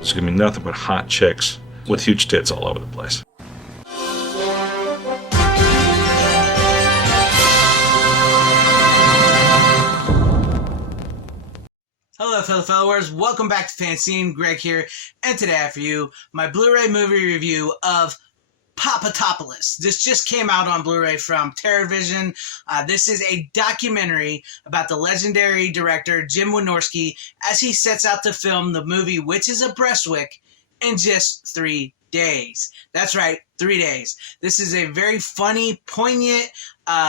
There's going to be nothing but hot chicks with huge tits all over the place. Hello, fellow followers. Welcome back to FanZcene. Greg here, and today I have for you my Blu-ray movie review of Popatopolis. This just came out on Blu-ray from TerraVision. This is a documentary about the legendary director Jim Wynorski as he sets out to film the movie Witches of Breastwick in just 3 days. That's right, 3 days. This is a very funny, poignant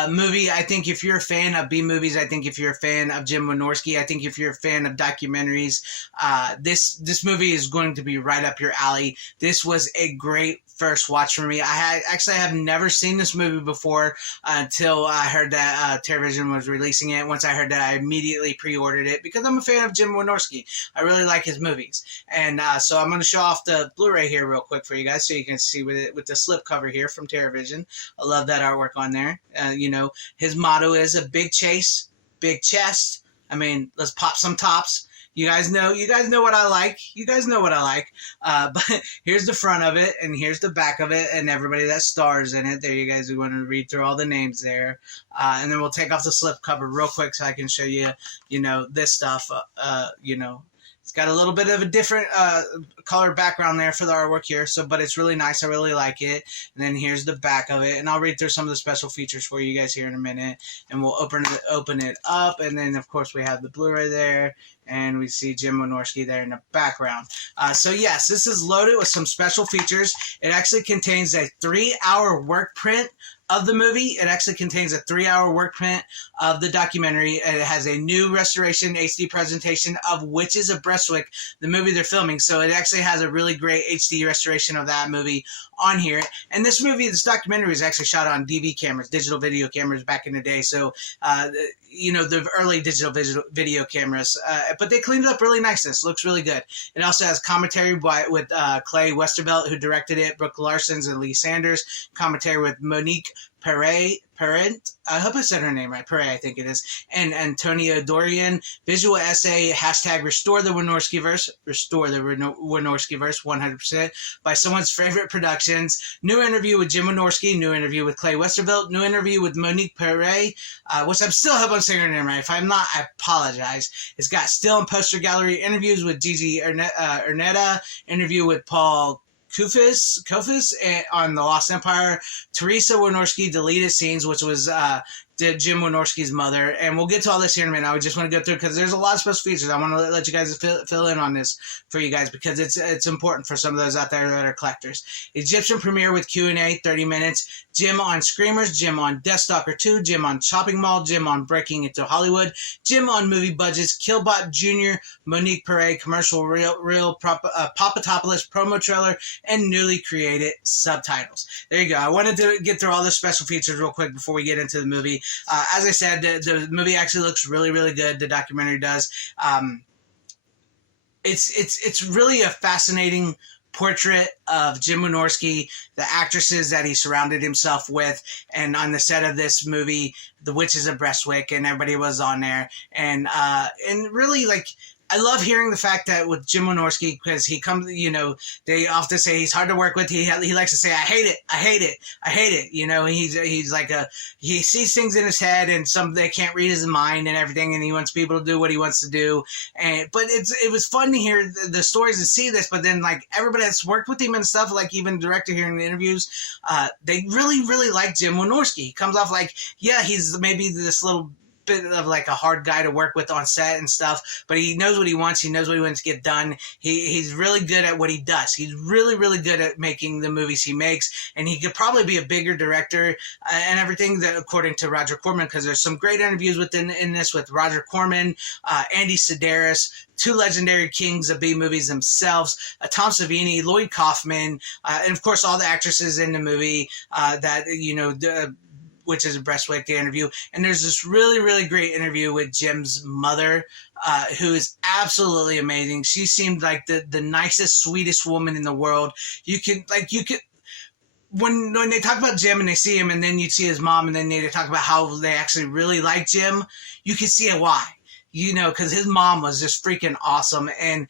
movie. I think if you're a fan of B-movies, I think if you're a fan of Jim Wynorski, I think if you're a fan of documentaries, this movie is going to be right up your alley. This was a great first watch for me. I have never seen this movie before until I heard that TerraVision was releasing it. Once I heard that, I immediately pre-ordered it because I'm a fan of Jim Wynorski. I really like his movies. And so I'm going to show off the Blu-ray here real quick for you guys so you can see with the slip cover here from TerraVision. I love that artwork on there. His motto is a big chase, big chest. I mean, let's pop some tops. You guys know what I like. But here's the front of it, and here's the back of it, and everybody that stars in it. There you guys, we want to read through all the names there. And then we'll take off the slip cover real quick so I can show you, this stuff. It's got a little bit of a different color background there for the artwork here, but it's really nice. I really like it. And then here's the back of it, and I'll read through some of the special features for you guys here in a minute. And we'll open it up, and then of course we have the Blu-ray there, and we see Jim Wynorski there in the background. So yes, this is loaded with some special features. It actually contains a 3-hour work print of the movie. It actually contains a 3-hour work print of the documentary. It has a new restoration HD presentation of Witches of Breastwick, the movie they're filming. So it actually has a really great HD restoration of that movie on here. And this documentary was actually shot on DV cameras, digital video cameras back in the day. So, the early digital video cameras. But they cleaned it up really nice. This looks really good. It also has commentary with Clay Westervelt, who directed it, Brooke Larsons, and Lee Sanders. Commentary with Monique Parent, I hope I said her name right, Perret, I think it is, and Antonio Dorian. Visual essay, # Restore the Wynorskiverse, 100%, by Someone's Favorite Productions. New interview with Jim Wynorski, new interview with Clay Westervelt, new interview with Monique Perret, which I still hope I'm saying her name right. If I'm not, I apologize. It's got still and poster gallery interviews with Gigi Ernetta, interview with Paul Kofis on The Lost Empire, Teresa Wynorski deleted scenes, which was Jim Wynorski's mother, and we'll get to all this here in a minute. I just want to go through because there's a lot of special features. I want to let you guys fill in on this for you guys because it's important for some of those out there that are collectors. Egyptian premiere with Q&A, 30 minutes. Jim on Screamers, Jim on Deathstalker 2, Jim on Shopping Mall, Jim on Breaking Into Hollywood, Jim on Movie Budgets, Killbot Jr., Monique Perret, Commercial Real, Popatopolis promo trailer, and newly created subtitles. There you go. I wanted to get through all the special features real quick before we get into the movie. As I said, the movie actually looks really, really good. The documentary does. It's really a fascinating portrait of Jim Wynorski, the actresses that he surrounded himself with, and on the set of this movie, The Witches of Breastwick, and everybody was on there, and really, like, I love hearing the fact that with Jim Wynorski, because he comes, they often say he's hard to work with. He likes to say, I hate it. He's like he sees things in his head and they can't read his mind and everything, and he wants people to do what he wants to do. But it was fun to hear the stories and see this, but then like everybody that's worked with him and stuff, like even the director hearing the interviews, they really, really like Jim Wynorski. He comes off like, yeah, he's maybe this little bit of like a hard guy to work with on set and stuff, but he knows what he wants. He knows what he wants to get done. He's really good at what he does. He's really, really good at making the movies he makes, and he could probably be a bigger director and everything, that according to Roger Corman, because there's some great interviews in this with Roger Corman, Andy Sedaris, two legendary kings of B movies themselves, Tom Savini, Lloyd Kaufman, and of course all the actresses in the movie Witches of Breastwick, the interview. And there's this really, really great interview with Jim's mother, who is absolutely amazing. She seemed like the nicest, sweetest woman in the world. When they talk about Jim and they see him, and then you see his mom, and then they talk about how they actually really like Jim, you can see why. you know, because his mom was just freaking awesome. And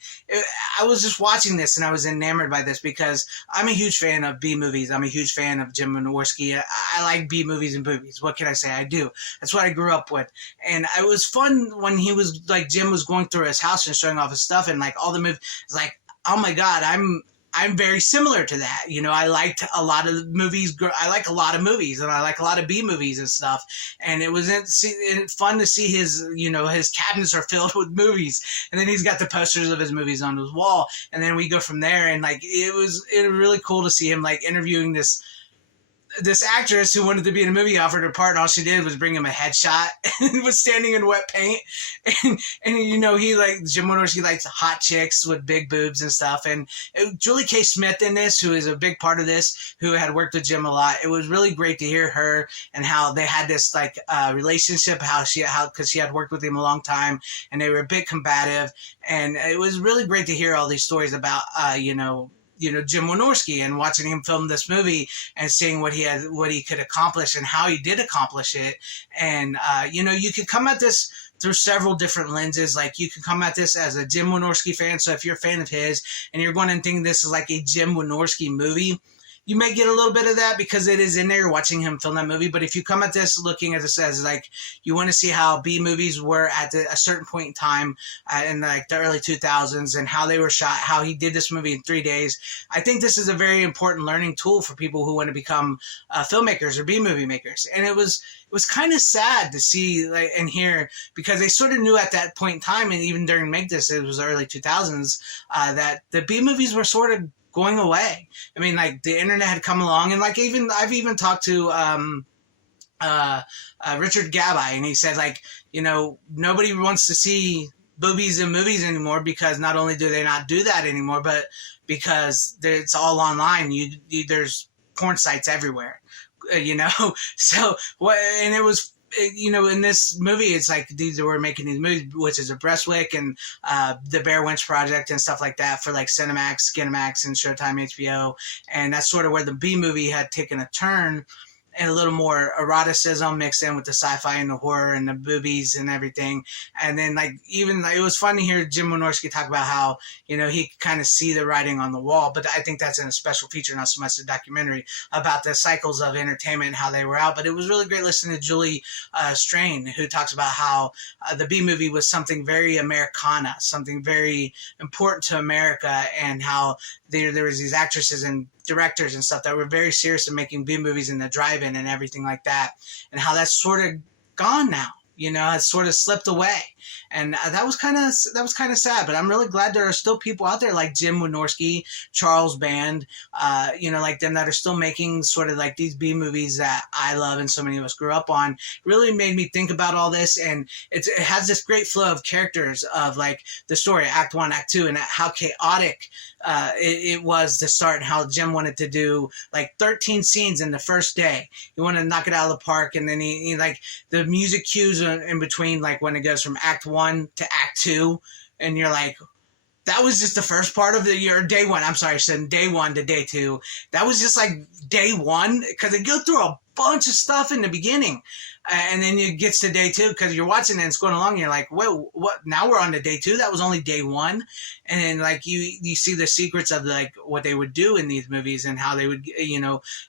I was just watching this and I was enamored by this because I'm a huge fan of B movies. I'm a huge fan of Jim Wynorski. I like B movies and boobies. What can I say? I do. That's what I grew up with. And it was fun when he was like, Jim was going through his house and showing off his stuff and like all the movies. It's like, oh my God, I'm very similar to that. You know, I liked a lot of movies. I like a lot of movies and I like a lot of B movies and stuff. And it was fun to see his, you know, his cabinets are filled with movies. And then he's got the posters of his movies on his wall. And then we go from there. And like, it was really cool to see him like interviewing this actress who wanted to be in a movie, offered her part, and all she did was bring him a headshot and was standing in wet paint. And you know, Jim Wynorski likes hot chicks with big boobs and stuff. And Julie K. Smith in this, who is a big part of this, who had worked with Jim a lot. It was really great to hear her and how they had this like relationship, because she had worked with him a long time and they were a bit combative. And it was really great to hear all these stories about, Jim Wynorski and watching him film this movie and seeing what he could accomplish and how he did accomplish it. And, you could come at this through several different lenses. Like you can come at this as a Jim Wynorski fan. So if you're a fan of his and you're going to think this is like a Jim Wynorski movie, you may get a little bit of that because it is in there watching him film that movie. But if you come at this looking at this as like you want to see how B movies were at a certain point in time in like the early 2000s and how they were shot, how he did this movie in 3 days, I think this is a very important learning tool for people who want to become filmmakers or B movie makers. And it was kind of sad to see and hear, because they sort of knew at that point in time, and even during Make This, it was the early 2000s, that the B movies were sort of going away. I mean, like the internet had come along, and like I've even talked to Richard Gabai, and he said like, nobody wants to see boobies in movies anymore because not only do they not do that anymore, but because it's all online. There's porn sites everywhere, So what? And it was. In this movie, it's like these were making these movies, which is a Breastwick and the Bear Winch Project and stuff like that for like Cinemax, Skinemax, and Showtime, HBO, and that's sort of where the B movie had taken a turn. And a little more eroticism mixed in with the sci-fi and the horror and the boobies and everything. And then it was fun to hear Jim Wynorski talk about how, he could kind of see the writing on the wall. But I think that's in a special feature, not so much a documentary, about the cycles of entertainment and how they were out. But it was really great listening to Julie Strain, who talks about how the B movie was something very Americana, something very important to America, and how there was these actresses and directors and stuff that were very serious in making B movies in the drive-in and everything like that, and how that's sort of gone now. It's sort of slipped away, and that was kind of sad. But I'm really glad there are still people out there like Jim Wynorski, Charles Band, like them, that are still making sort of like these B movies that I love and so many of us grew up on. Really made me think about all this, and it has this great flow of characters of like the story, Act 1, Act 2, and how chaotic it was to start, and how Jim wanted to do like 13 scenes in the first day. He wanted to knock it out of the park, and then he like the music cues in between, like when it goes from Act 1 to Act 2, and you're like, that was just the first part of your day one. I'm sorry, I said day 1 to day 2. That was just like day 1, because they go through a bunch of stuff in the beginning. And then it gets to day 2 because you're watching it and it's going along. And you're like, wait, what? Now we're on to day 2. That was only day 1. And then like you see the secrets of like what they would do in these movies and how they would,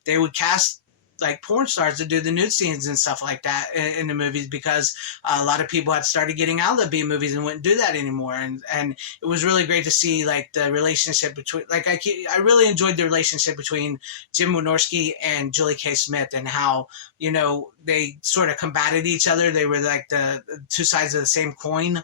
they would cast like porn stars to do the nude scenes and stuff like that in the movies, because a lot of people had started getting out of the B movies and wouldn't do that anymore. And it was really great to see like the relationship between, like I really enjoyed the relationship between Jim Wynorski and Julie K. Smith, and how, they sort of combated each other. They were like the two sides of the same coin.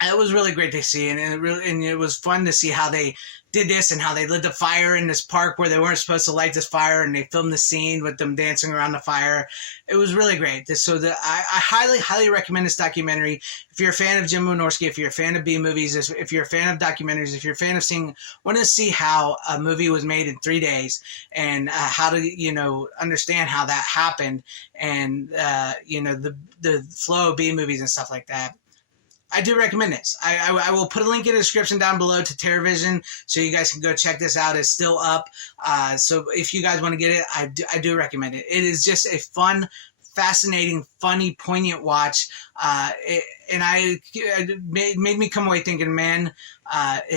And it was really great to see, and it was fun to see how they did this and how they lit the fire in this park where they weren't supposed to light this fire, and they filmed the scene with them dancing around the fire. It was really great. I highly, highly recommend this documentary. If you're a fan of Jim Wynorski, if you're a fan of B movies, if you're a fan of documentaries, if you're a fan of want to see how a movie was made in 3 days, and how to, understand how that happened, and, the flow of B movies and stuff like that, I do recommend this. I will put a link in the description down below to TerraVision, so you guys can go check this out. It's still up. So if you guys want to get it, I do recommend it. It is just a fun, fascinating, funny, poignant watch. It made me come away thinking, man, I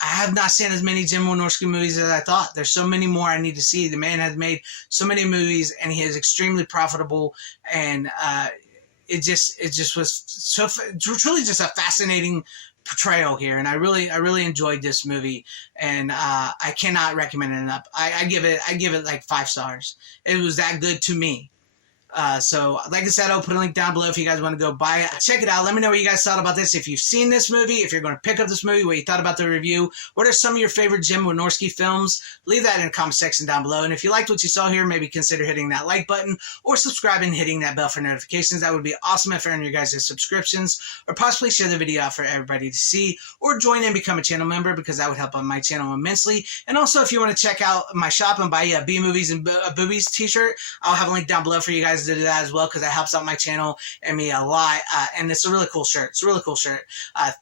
have not seen as many Jim Wynorski movies as I thought. There's so many more I need to see. The man has made so many movies, and he is extremely profitable. And it just was so truly just a fascinating portrayal here. And I really enjoyed this movie, and I cannot recommend it enough. I give it like 5 stars. It was that good to me. So like I said, I'll put a link down below if you guys want to go buy it. Check it out. Let me know what you guys thought about this. If you've seen this movie, if you're going to pick up this movie, what you thought about the review. What are some of your favorite Jim Wynorski films? Leave that in the comment section down below. And if you liked what you saw here, maybe consider hitting that like button or subscribing, hitting that bell for notifications. That would be awesome if earning your guys' subscriptions, or possibly share the video out for everybody to see, or join and become a channel member, because that would help on my channel immensely. And also, if you want to check out my shop and buy a B Movies and Boobies t-shirt, I'll have a link down below for you guys to do that as well, because that helps out my channel and me a lot. And it's a really cool shirt. It's a really cool shirt.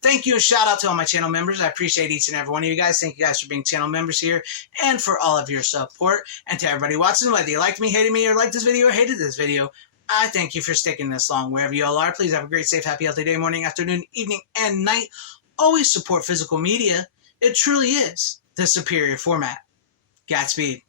Thank you, and shout out to all my channel members. I appreciate each and every one of you guys. Thank you guys for being channel members here and for all of your support. And to everybody watching, whether you liked me, hated me, or liked this video, or hated this video, I thank you for sticking this long. Wherever you all are, please have a great, safe, happy, healthy day, morning, afternoon, evening, and night. Always support physical media. It truly is the superior format. Godspeed.